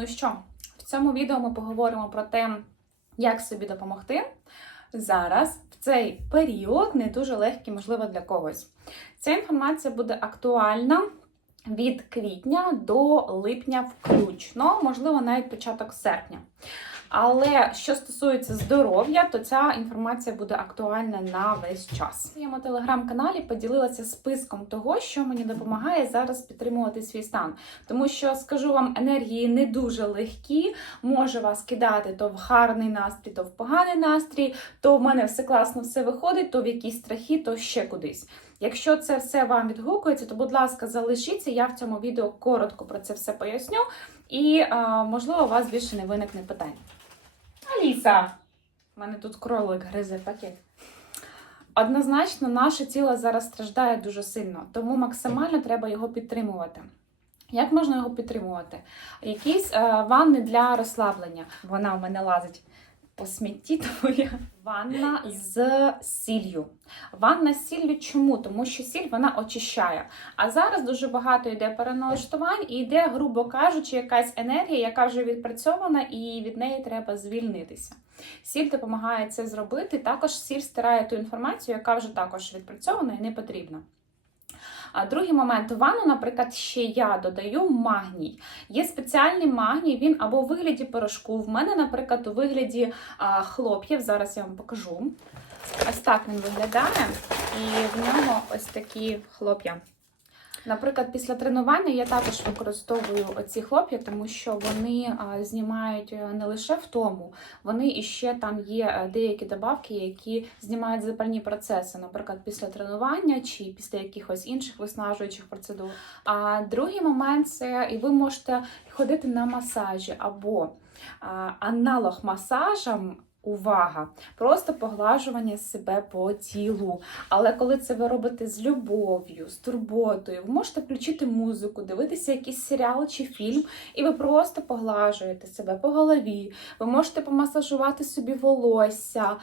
Ну що, в цьому відео ми поговоримо про те, як собі допомогти зараз, в цей період, не дуже легкий, можливо, для когось. Ця інформація буде актуальна від квітня до липня включно, можливо, навіть початок серпня. Але що стосується здоров'я, то ця інформація буде актуальна на весь час. В своєму телеграм-каналі поділилася списком того, що мені допомагає зараз підтримувати свій стан. Тому що скажу вам, енергії не дуже легкі, може вас кидати то в гарний настрій, то в поганий настрій, то в мене все класно, все виходить, то в якісь страхи, то ще кудись. Якщо це все вам відгукується, то будь ласка, залишіться. Я в цьому відео коротко про це все поясню, і можливо у вас більше не виникне питань. Аліса! У мене тут кролик гризе пакет. Однозначно, наше тіло зараз страждає дуже сильно, тому максимально треба його підтримувати. Як можна його підтримувати? Якісь е, ванни для розслаблення. Вона у мене лазить по смітті, тому я ванна з сіллю. Ванна з сіллю чому? Тому що сіль вона очищає. А зараз дуже багато йде переналаштувань і йде, грубо кажучи, якась енергія, яка вже відпрацьована, і від неї треба звільнитися. Сіль допомагає це зробити. Також сіль стирає ту інформацію, яка вже також відпрацьована і не потрібна. Другий момент, у ванну, наприклад, ще я додаю магній. Є спеціальний магній, він або у вигляді порошку. В мене, наприклад, у вигляді хлоп'їв. Зараз я вам покажу. Ось так він виглядає, і в нього ось такі хлоп'я. Наприклад, після тренування я також використовую оці хлоп'я, тому що вони знімають е, не лише втому, вони іще там є е, деякі добавки, які знімають запальні процеси, наприклад, після тренування чи після якихось інших виснажуючих процедур. А другий момент це і ви можете ходити на масажі або аналог масажам. Увага! Просто поглажування себе по тілу. Але коли це ви робите з любов'ю, з турботою, ви можете включити музику, дивитися якийсь серіал чи фільм, і ви просто поглажуєте себе по голові. Ви можете помасажувати собі волосся.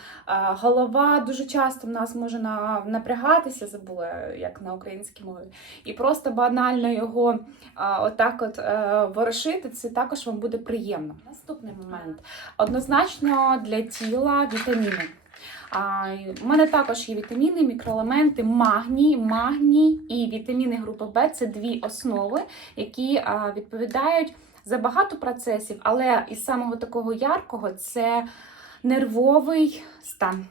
Голова дуже часто в нас може напрягатися, забула як на українській мові, і просто банально його отак от е, ворошити, це також вам буде приємно. Наступний момент. Однозначно для тіла вітаміни. А, У мене також є вітаміни, мікроелементи, магній, магній і вітаміни групи Б це дві основи, які а, відповідають за багато процесів, але із самого такого яркого це нервовий стан.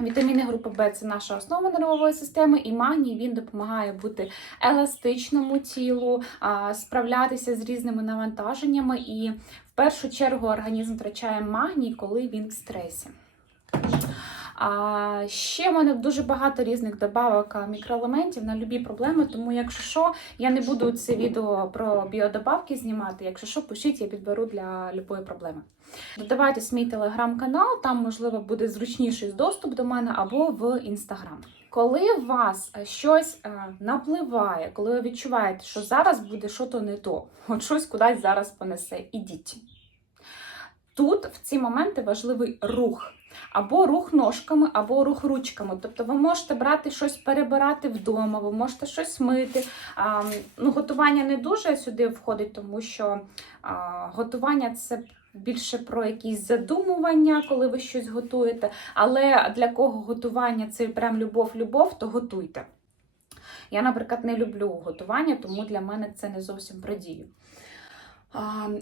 Вітаміни групи Б це наша основа нервової системи, і магній він допомагає бути еластичному тілу, справлятися з різними навантаженнями. І в першу чергу організм втрачає магній, коли він в стресі. А ще в мене дуже багато різних добавок мікроелементів на любі проблеми. Тому, якщо що, я не буду це відео про біодобавки знімати. Якщо що, пишіть, я підберу для любої проблеми. Додавайтесь мій телеграм-канал, там можливо буде зручніший доступ до мене або в інстаграм. Коли у вас е, щось е, напливає, коли ви відчуваєте, що зараз буде щось не то, от щось кудись зараз понесе, ідіть. Тут в ці моменти важливий рух. Або рух ножками, або рух ручками. Тобто ви можете брати щось перебирати вдома, ви можете щось мити. А, ну, готування не дуже сюди входить, тому що а, готування це більше про якісь задумування, коли ви щось готуєте. Але для кого готування це прям любов-любов, то готуйте. Я, наприклад, не люблю готування, тому для мене це не зовсім про дію.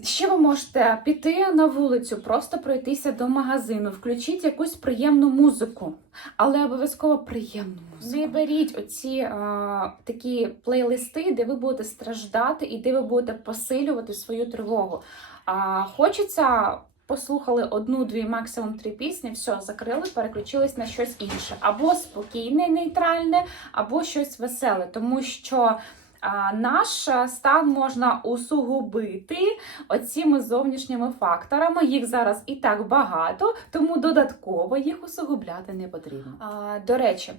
Ще ви можете піти на вулицю, просто пройтися до магазину, включіть якусь приємну музику, але обов'язково приємну музику. Не оці а, такі плейлисти, де ви будете страждати і де ви будете посилювати свою тривогу. А, Хочеться. Послухали одну-дві, максимум три пісні, все, закрили, переключились на щось інше. Або спокійне, нейтральне, або щось веселе, тому що наш стан можна усугубити оціми зовнішніми факторами. Їх зараз і так багато, тому додатково їх усугубляти не потрібно. А, до речі,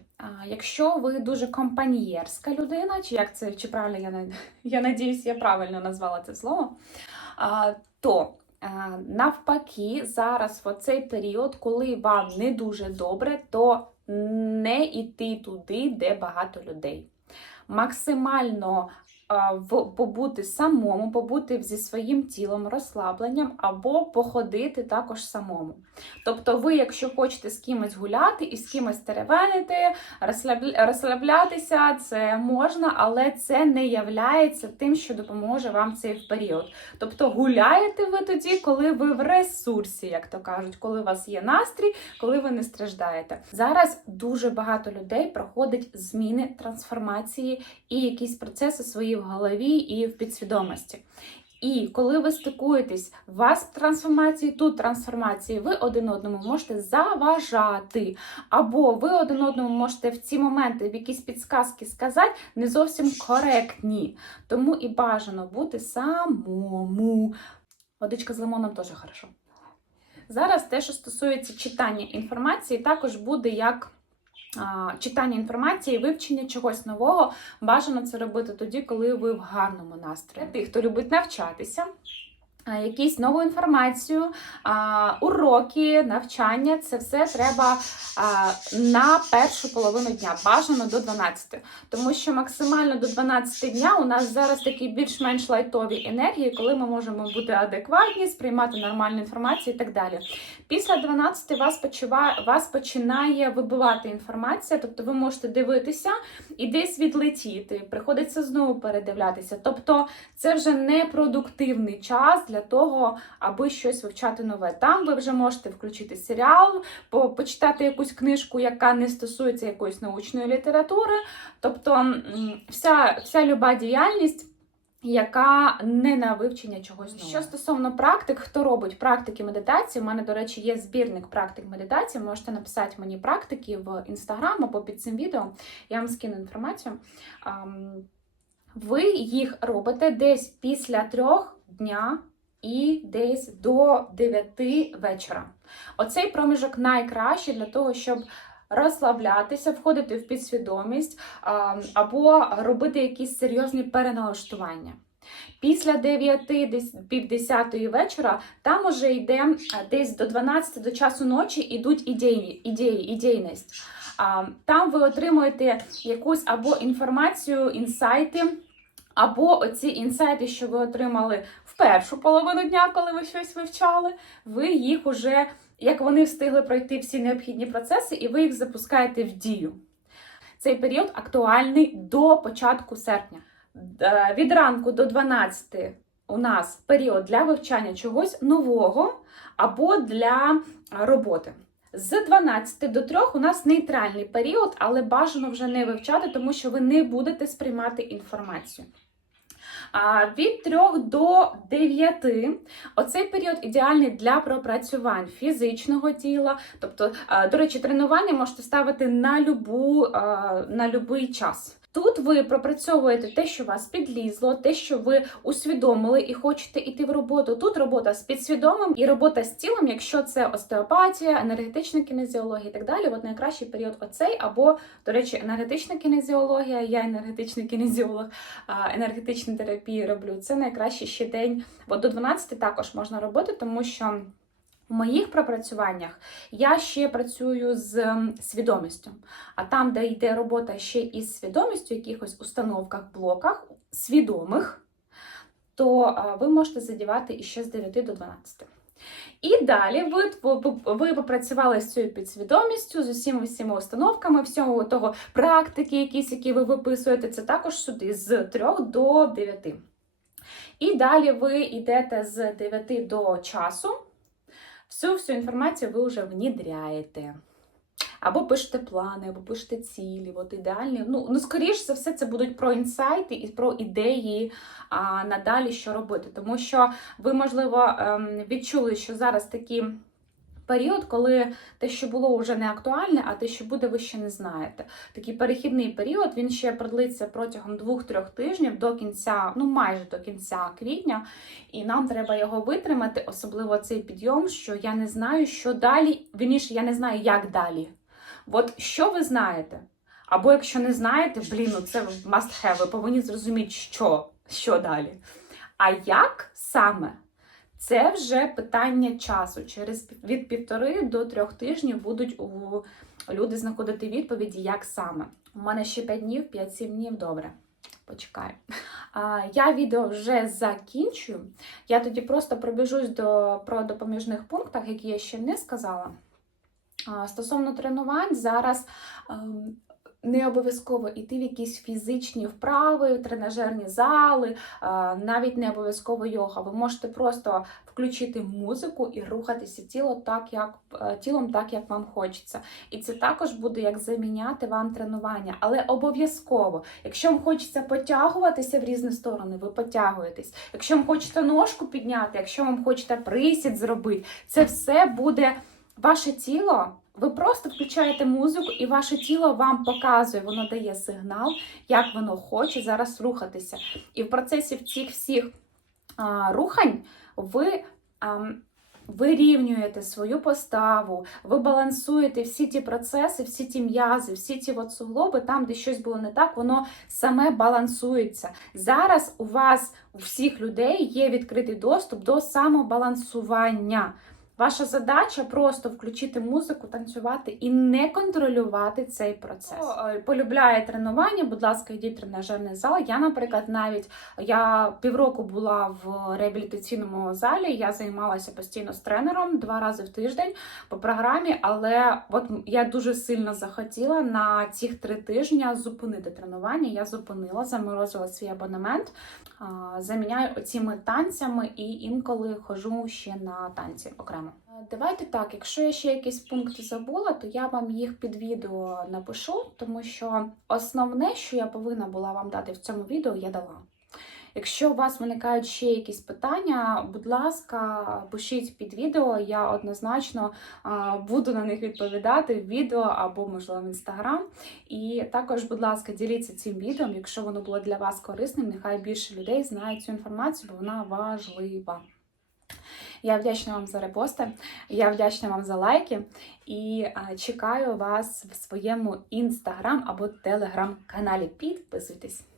якщо ви дуже компаньєрська людина, чи як це чи правильно я я надіюсь, я правильно назвала це слово, а, то навпаки, зараз в цей період, коли вам не дуже добре, то не йти туди, де багато людей максимально в побути самому, побути зі своїм тілом, розслабленням, або походити також самому. Тобто, ви, якщо хочете з кимось гуляти і з кимось теревенити, розслаблятися, це можна, але це не являється тим, що допоможе вам цей період. Тобто гуляєте ви тоді, коли ви в ресурсі, як то кажуть, коли у вас є настрій, коли ви не страждаєте. Зараз дуже багато людей проходить зміни, трансформації і якісь процеси свої в голові і в підсвідомості. І коли ви стикуєтесь, у вас трансформації, тут трансформації, ви один одному можете заважати. Або ви один одному можете в ці моменти в якісь підсказки сказати не зовсім коректні. Тому і бажано бути самому. Водичка з лимоном теж хорошо. Зараз те, що стосується читання інформації, також буде як читання інформації, вивчення чогось нового. Бажано це робити тоді, коли ви в гарному настрої. Тих, хто любить навчатися. А, Якісь нову інформацію, уроки, навчання це все треба на першу половину дня, бажано до 12. Тому що максимально до 12 дня у нас зараз такі більш-менш лайтові енергії, коли ми можемо бути адекватні, сприймати нормальну інформацію і так далі. Після 12 вас почуває, вас починає вибивати інформація, тобто ви можете дивитися і десь відлетіти, приходиться знову передивлятися. Тобто це вже непродуктивний час для того, аби щось вивчати нове. Там ви вже можете включити серіал, почитати якусь книжку, яка не стосується якоїсь научної літератури. Тобто вся, вся люба діяльність. Яка не на вивчення чогось нового. Що стосовно практик, хто робить практики медитації? У мене, до речі, є збірник практик медитації. Можете написати мені практики в інстаграм або під цим відео. Я вам скину інформацію. Ви їх робите десь після трьох дня і десь до 9 вечора. Оцей проміжок найкращий для того, щоб розслаблятися, входити в підсвідомість або робити якісь серйозні переналаштування. Після 9, десь пів 10 вечора, там уже йде десь до 12 до часу ночі ідуть ідеї, ідеї, ідейність. Там ви отримуєте якусь або інформацію, інсайти, або оці інсайти, що ви отримали в першу половину дня, коли ви щось вивчали, ви їх уже, як вони встигли пройти всі необхідні процеси, і ви їх запускаєте в дію. Цей період актуальний до початку серпня. Від ранку до 12 у нас період для вивчання чогось нового або для роботи. З 12 до 3 у нас нейтральний період, але бажано вже не вивчати, тому що ви не будете сприймати інформацію. Від 3 до 9 оцей період ідеальний для пропрацювань фізичного тіла. Тобто, до речі, тренування можете ставити на любу на любий час. Тут ви пропрацьовуєте те, що вас підлізло, те, що ви усвідомили і хочете йти в роботу. Тут робота з підсвідомим і робота з тілом, якщо це остеопатія, енергетична кінезіологія і так далі. От найкращий період оцей, або, до речі, енергетична кінезіологія, я енергетичний кінезіолог, енергетичні терапії роблю. Це найкращий ще день. От до 12 також можна робити, тому що. У моїх пропрацюваннях я ще працюю з свідомістю. А там, де йде робота ще із свідомістю, якихось установках, блоках свідомих, то ви можете задівати іще з 9 до 12. І далі ви, ви попрацювали з цією підсвідомістю, з усіма всіма установками, всього того практики, якісь, які ви виписуєте, це також сюди з 3 до 9. І далі ви йдете з 9 до часу. Всю всю інформацію ви вже внідряєте. Або пишете плани, або пишете цілі, от ідеальні. Ну, ну скоріш за все, це будуть про інсайти і про ідеї а, надалі, що робити. Тому що ви, можливо, ем, відчули, що зараз такий період, коли те, що було, вже не актуальне, а те, що буде, ви ще не знаєте. Такий перехідний період, він ще продлиться протягом двох-трьох тижнів до кінця, ну майже до кінця квітня, і нам треба його витримати, особливо цей підйом, що я не знаю, що далі, вірніше, я не знаю, як далі. От що ви знаєте? Або якщо не знаєте, блін, ну це must have, ви повинні зрозуміти, що, що далі. А як саме? Це вже питання часу. Через від півтори до трьох тижнів будуть у люди знаходити відповіді, як саме. У мене ще 5 днів, 5-7 днів, добре. почекай. А, Я відео вже закінчую. Я тоді просто пробіжусь до про допоміжних пунктах, які я ще не сказала. Стосовно тренувань, зараз ем, не обов'язково йти в якісь фізичні вправи, тренажерні зали, навіть не обов'язково йога. Ви можете просто включити музику і рухатися тіло так, як, е, тілом так, як вам хочеться. І це також буде як заміняти вам тренування. Але обов'язково, якщо вам хочеться потягуватися в різні сторони, ви потягуєтесь. Якщо вам хочете ножку підняти, якщо вам хочете присід зробити, це все буде ваше тіло. Ви просто включаєте музику, і ваше тіло вам показує, воно дає сигнал, як воно хоче зараз рухатися. І в процесі цих всіх а, рухань ви а, вирівнюєте свою поставу, ви балансуєте всі ті процеси, всі ті м'язи, всі ті от суглоби, там, де щось було не так, воно саме балансується. Зараз у вас, у всіх людей, є відкритий доступ до самобалансування. Ваша задача просто включити музику, танцювати і не контролювати цей процес. Е, полюбляє тренування, будь ласка, йдіть в тренажерний зал. Я, наприклад, навіть я півроку була в реабілітаційному залі. Я займалася постійно з тренером два рази в тиждень по програмі, але от я дуже сильно захотіла на цих три тижні зупинити тренування. Я зупинила, заморозила свій абонемент, заміняю оціми танцями і інколи хожу ще на танці окремо. Е, Давайте так, якщо я ще якісь пункти забула, то я вам їх під відео напишу, тому що основне, що я повинна була вам дати в цьому відео, я дала. Якщо у вас виникають ще якісь питання, будь ласка, пишіть під відео, я однозначно а, буду на них відповідати в відео або, можливо, в інстаграм. І також, будь ласка, діліться цим відео, якщо воно було для вас корисним, нехай більше людей знають цю інформацію, бо вона важлива. Я вдячна вам за репости, я вдячна вам за лайки і чекаю вас в своєму інстаграм або телеграм каналі. Підписуйтесь.